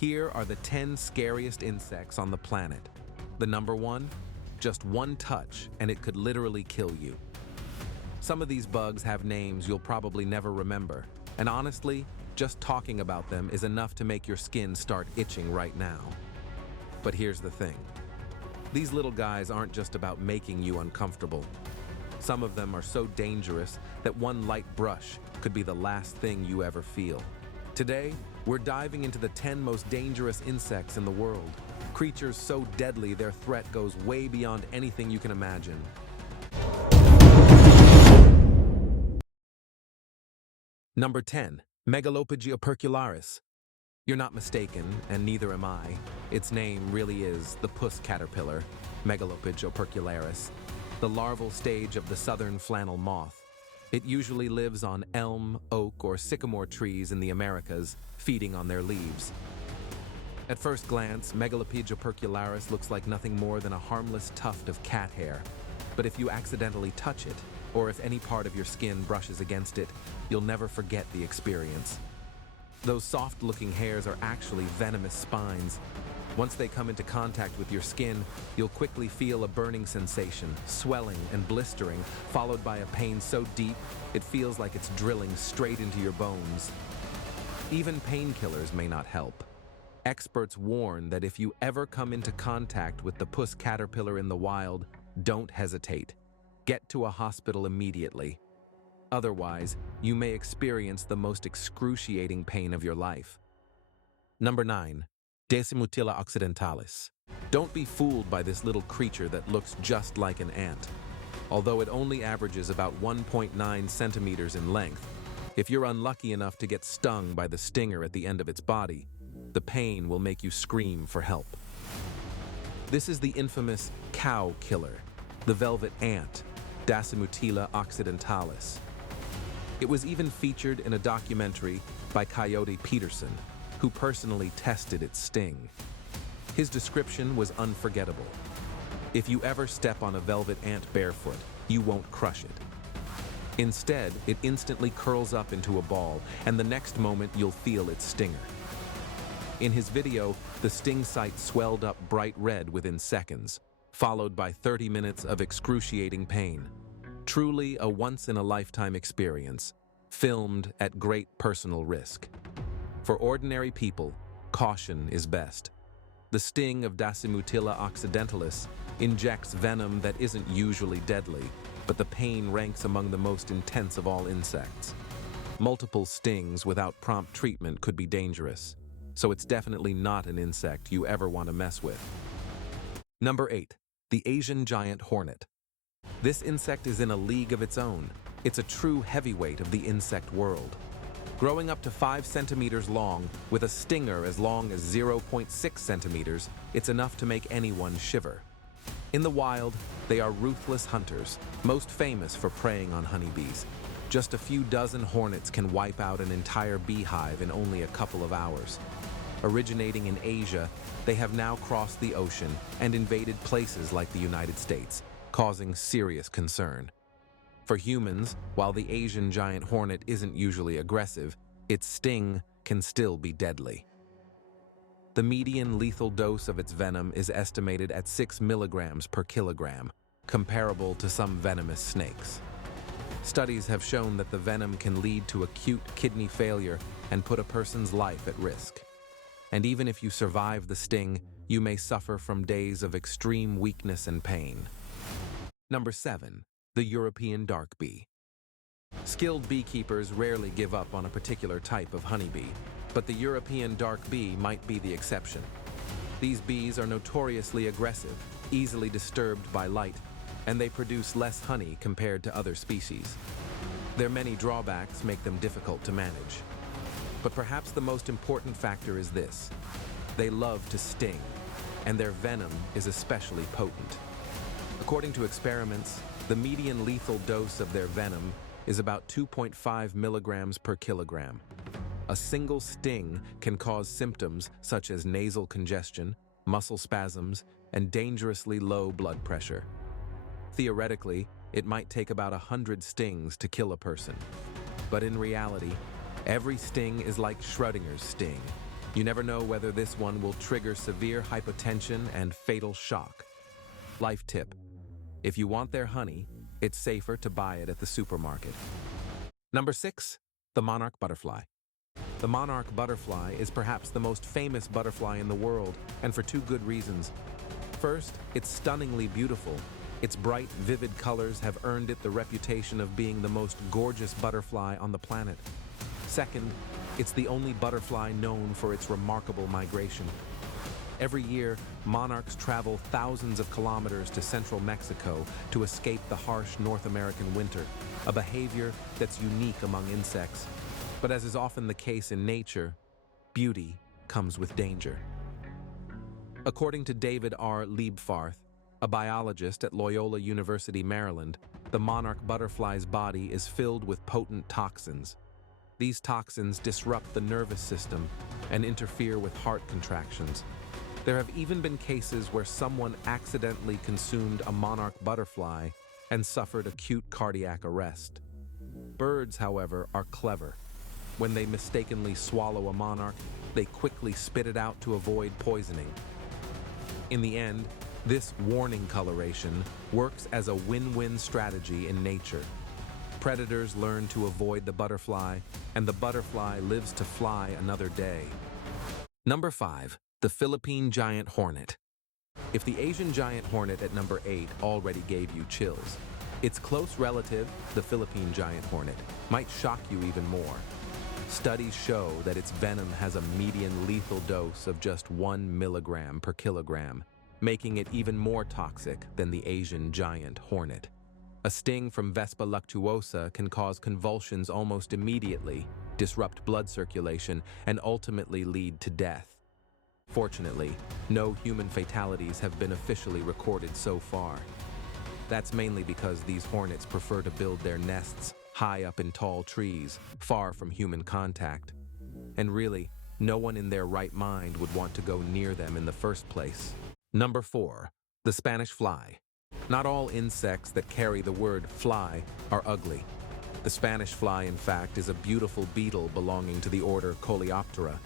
Here are the 10 scariest insects on the planet. The number one, just one touch and it could literally kill you. Some of these bugs have names you'll probably never remember, and honestly, just talking about them is enough to make your skin start itching right now. But here's the thing. These little guys aren't just about making you uncomfortable. Some of them are so dangerous that one light brush could be the last thing you ever feel. Today, we're diving into the 10 most dangerous insects in the world. Creatures so deadly their threat goes way beyond anything you can imagine. Number 10. Megalopyge opercularis. You're not mistaken, and neither am I. Its name really is the Puss Caterpillar, Megalopyge opercularis, the larval stage of the southern flannel moth. It usually lives on elm, oak, or sycamore trees in the Americas, feeding on their leaves. At first glance, Megalopyge opercularis looks like nothing more than a harmless tuft of cat hair. But if you accidentally touch it, or if any part of your skin brushes against it, you'll never forget the experience. Those soft-looking hairs are actually venomous spines. Once they come into contact with your skin, you'll quickly feel a burning sensation, swelling and blistering, followed by a pain so deep it feels like it's drilling straight into your bones. Even painkillers may not help. Experts warn that if you ever come into contact with the Puss Caterpillar in the wild, don't hesitate. Get to a hospital immediately. Otherwise, you may experience the most excruciating pain of your life. Number 9. Decimutilla occidentalis. Don't be fooled by this little creature that looks just like an ant. Although it only averages about 1.9 centimeters in length, if you're unlucky enough to get stung by the stinger at the end of its body, the pain will make you scream for help. This is the infamous cow killer, the velvet ant, Decimutilla occidentalis. It was even featured in a documentary by Coyote Peterson, who personally tested its sting. His description was unforgettable. If you ever step on a velvet ant barefoot, you won't crush it. Instead, it instantly curls up into a ball, and the next moment you'll feel its stinger. In his video, the sting site swelled up bright red within seconds, followed by 30 minutes of excruciating pain. Truly a once-in-a-lifetime experience, filmed at great personal risk. For ordinary people, caution is best. The sting of Decimutilla occidentalis injects venom that isn't usually deadly, but the pain ranks among the most intense of all insects. Multiple stings without prompt treatment could be dangerous, so it's definitely not an insect you ever want to mess with. Number 8. The Asian giant hornet. This insect is in a league of its own. It's a true heavyweight of the insect world. Growing up to 5 centimeters long, with a stinger as long as 0.6 centimeters, it's enough to make anyone shiver. In the wild, they are ruthless hunters, most famous for preying on honeybees. Just a few dozen hornets can wipe out an entire beehive in only a couple of hours. Originating in Asia, they have now crossed the ocean and invaded places like the United States, causing serious concern. For humans, while the Asian giant hornet isn't usually aggressive, its sting can still be deadly. The median lethal dose of its venom is estimated at 6 milligrams per kilogram, comparable to some venomous snakes. Studies have shown that the venom can lead to acute kidney failure and put a person's life at risk. And even if you survive the sting, you may suffer from days of extreme weakness and pain. Number 7. The European dark bee. Skilled beekeepers rarely give up on a particular type of honeybee, but the European dark bee might be the exception. These bees are notoriously aggressive, easily disturbed by light, and they produce less honey compared to other species. Their many drawbacks make them difficult to manage. But perhaps the most important factor is this: they love to sting, and their venom is especially potent. According to experiments, the median lethal dose of their venom is about 2.5 milligrams per kilogram. A single sting can cause symptoms such as nasal congestion, muscle spasms, and dangerously low blood pressure. Theoretically, it might take about 100 stings to kill a person. But in reality, every sting is like Schrödinger's sting. You never know whether this one will trigger severe hypotension and fatal shock. Life tip: if you want their honey, it's safer to buy it at the supermarket. Number 6. The monarch butterfly. The monarch butterfly is perhaps the most famous butterfly in the world, and for two good reasons. First, it's stunningly beautiful. Its bright, vivid colors have earned it the reputation of being the most gorgeous butterfly on the planet. Second, it's the only butterfly known for its remarkable migration. Every year, monarchs travel thousands of kilometers to central Mexico to escape the harsh North American winter, a behavior that's unique among insects. But as is often the case in nature, beauty comes with danger. According to David R. Liebfarth, a biologist at Loyola University, Maryland, the monarch butterfly's body is filled with potent toxins. These toxins disrupt the nervous system and interfere with heart contractions. There have even been cases where someone accidentally consumed a monarch butterfly and suffered acute cardiac arrest. Birds, however, are clever. When they mistakenly swallow a monarch, they quickly spit it out to avoid poisoning. In the end, this warning coloration works as a win-win strategy in nature. Predators learn to avoid the butterfly, and the butterfly lives to fly another day. Number 5. The Philippine giant hornet. If the Asian giant hornet at number 8 already gave you chills, its close relative, the Philippine giant hornet, might shock you even more. Studies show that its venom has a median lethal dose of just 1 milligram per kilogram, making it even more toxic than the Asian giant hornet. A sting from Vespa luctuosa can cause convulsions almost immediately, disrupt blood circulation, and ultimately lead to death. Fortunately, no human fatalities have been officially recorded so far. That's mainly because these hornets prefer to build their nests high up in tall trees, far from human contact. And really, no one in their right mind would want to go near them in the first place. Number 4. The Spanish fly. Not all insects that carry the word fly are ugly. The Spanish fly, in fact, is a beautiful beetle belonging to the order Coleoptera.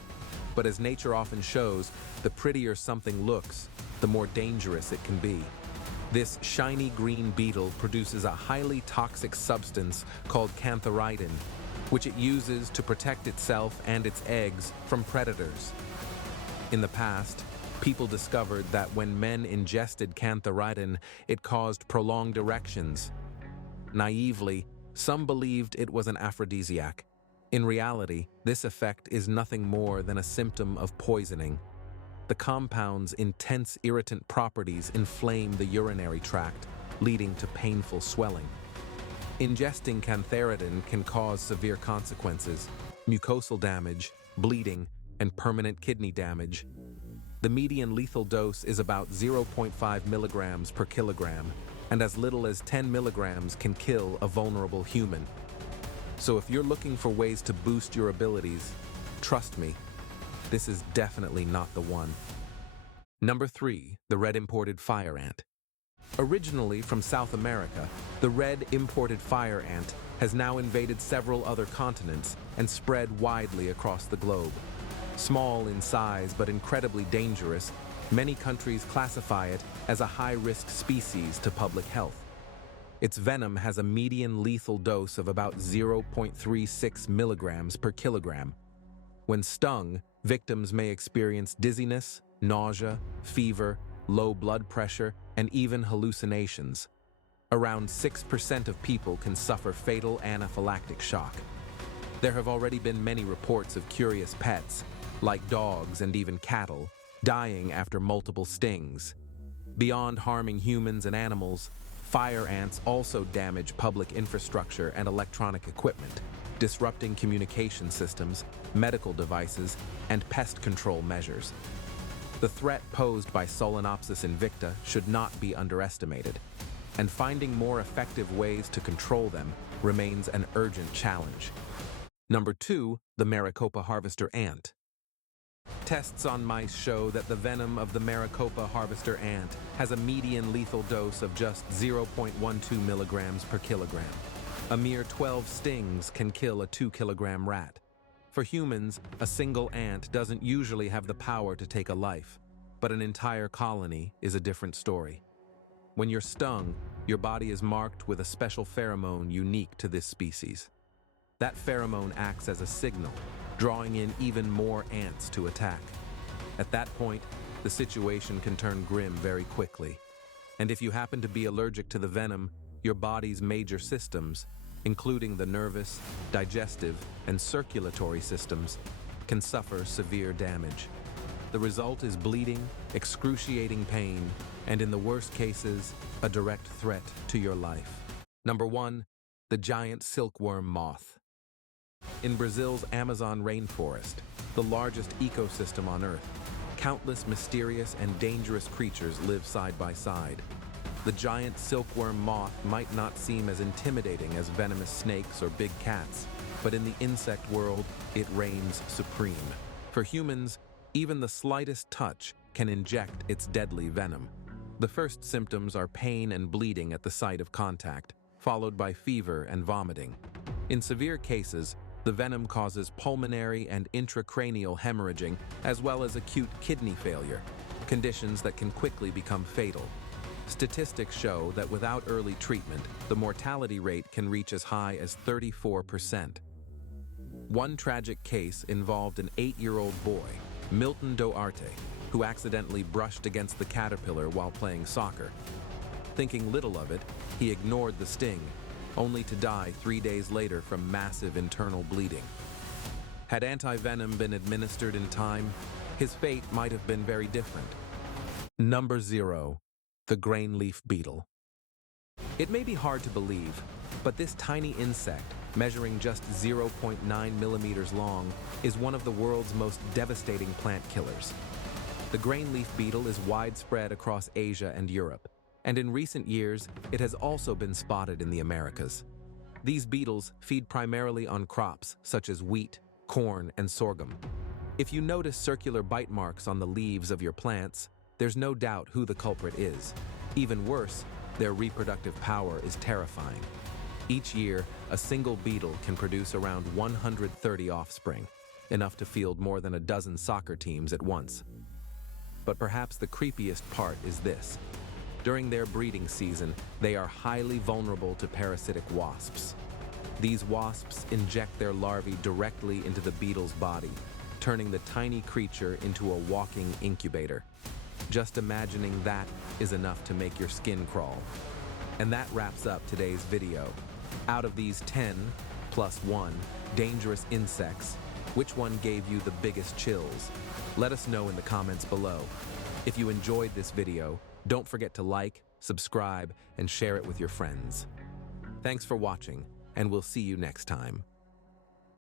But as nature often shows, the prettier something looks, the more dangerous it can be. This shiny green beetle produces a highly toxic substance called cantharidin, which it uses to protect itself and its eggs from predators. In the past, people discovered that when men ingested cantharidin, it caused prolonged erections. Naively, some believed it was an aphrodisiac. In reality, this effect is nothing more than a symptom of poisoning. The compound's intense irritant properties inflame the urinary tract, leading to painful swelling. Ingesting cantharidin can cause severe consequences: mucosal damage, bleeding, and permanent kidney damage. The median lethal dose is about 0.5 milligrams per kilogram, and as little as 10 milligrams can kill a vulnerable human. So if you're looking for ways to boost your abilities, trust me, this is definitely not the one. Number 3. The red imported fire ant. Originally from South America, the red imported fire ant has now invaded several other continents and spread widely across the globe. Small in size but incredibly dangerous, many countries classify it as a high-risk species to public health. Its venom has a median lethal dose of about 0.36 milligrams per kilogram. When stung, victims may experience dizziness, nausea, fever, low blood pressure, and even hallucinations. Around 6% of people can suffer fatal anaphylactic shock. There have already been many reports of curious pets, like dogs and even cattle, dying after multiple stings. Beyond harming humans and animals, fire ants also damage public infrastructure and electronic equipment, disrupting communication systems, medical devices, and pest control measures. The threat posed by Solenopsis invicta should not be underestimated, and finding more effective ways to control them remains an urgent challenge. Number 2. The Maricopa harvester ant. Tests on mice show that the venom of the Maricopa harvester ant has a median lethal dose of just 0.12 milligrams per kilogram. A mere 12 stings can kill a 2-kilogram rat. For humans, a single ant doesn't usually have the power to take a life, but an entire colony is a different story. When you're stung, your body is marked with a special pheromone unique to this species. That pheromone acts as a signal, drawing in even more ants to attack. At that point, the situation can turn grim very quickly. And if you happen to be allergic to the venom, your body's major systems, including the nervous, digestive, and circulatory systems, can suffer severe damage. The result is bleeding, excruciating pain, and in the worst cases, a direct threat to your life. Number 1, the giant silkworm moth. In Brazil's Amazon rainforest, the largest ecosystem on Earth, countless mysterious and dangerous creatures live side by side. The giant silkworm moth might not seem as intimidating as venomous snakes or big cats, but in the insect world, it reigns supreme. For humans, even the slightest touch can inject its deadly venom. The first symptoms are pain and bleeding at the site of contact, followed by fever and vomiting. In severe cases, the venom causes pulmonary and intracranial hemorrhaging, as well as acute kidney failure, conditions that can quickly become fatal. Statistics show that without early treatment, the mortality rate can reach as high as 34%. One tragic case involved an 8-year-old boy, Milton Duarte, who accidentally brushed against the caterpillar while playing soccer. Thinking little of it, he ignored the sting, only to die 3 days later from massive internal bleeding. Had anti-venom been administered in time, his fate might have been very different. Number 0. The grain leaf beetle. It may be hard to believe, but this tiny insect, measuring just 0.9 millimeters long, is one of the world's most devastating plant killers. The grain leaf beetle is widespread across Asia and Europe, and in recent years, it has also been spotted in the Americas. These beetles feed primarily on crops such as wheat, corn, and sorghum. If you notice circular bite marks on the leaves of your plants, there's no doubt who the culprit is. Even worse, their reproductive power is terrifying. Each year, a single beetle can produce around 130 offspring, enough to field more than a dozen soccer teams at once. But perhaps the creepiest part is this. During their breeding season, they are highly vulnerable to parasitic wasps. These wasps inject their larvae directly into the beetle's body, turning the tiny creature into a walking incubator. Just imagining that is enough to make your skin crawl. And that wraps up today's video. Out of these 10, plus 1, dangerous insects, which one gave you the biggest chills? Let us know in the comments below. If you enjoyed this video, don't forget to like, subscribe, and share it with your friends. Thanks for watching, and we'll see you next time.